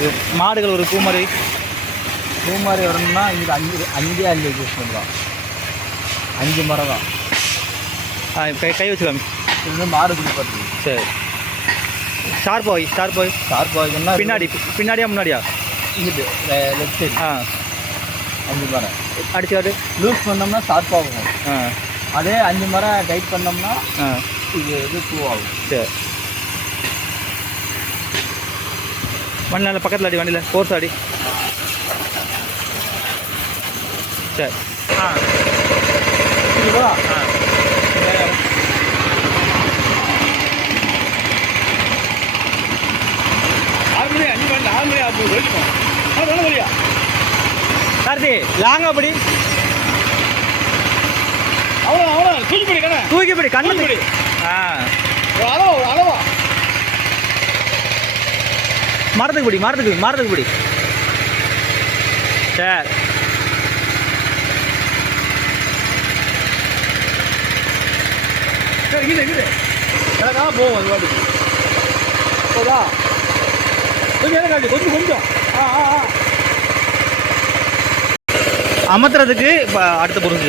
இது மாடுகள் ஒரு பூமாரி வரணும்னா இங்கே அஞ்சே யூஸ் பண்ணுறோம். 5 மரம் தான். கை வச்சுக்கலாம். இது வந்து மாடு குளிப்பாட்டு. சரி. ஷார்ப் ஆகிக்குன்னா பின்னாடியா முன்னாடியா? இங்கிட்டு லெஃப்ட் சைடு. 5 மரம் அடிச்சு லூஸ் பண்ணோம்னா ஷார்ப் ஆகும். அதே 5 மரம் டைட் பண்ணோம்னா இது 2 ஆகும். சரி. வண்டியில் பக்கத்தில் அடி, வண்டியில் ஃபோர்ஸ் அடி. சரி. கார்த்தி லாங்க அப்படி தூக்கிப்படி கண்ணு. அளவா மரத்துக்கு பிடி. சரி. இருக்குது எனக்கா போவோம். அது வாட்டி போதா கொஞ்சம் அமர்த்துறதுக்கு இப்போ அடுத்த பொருள்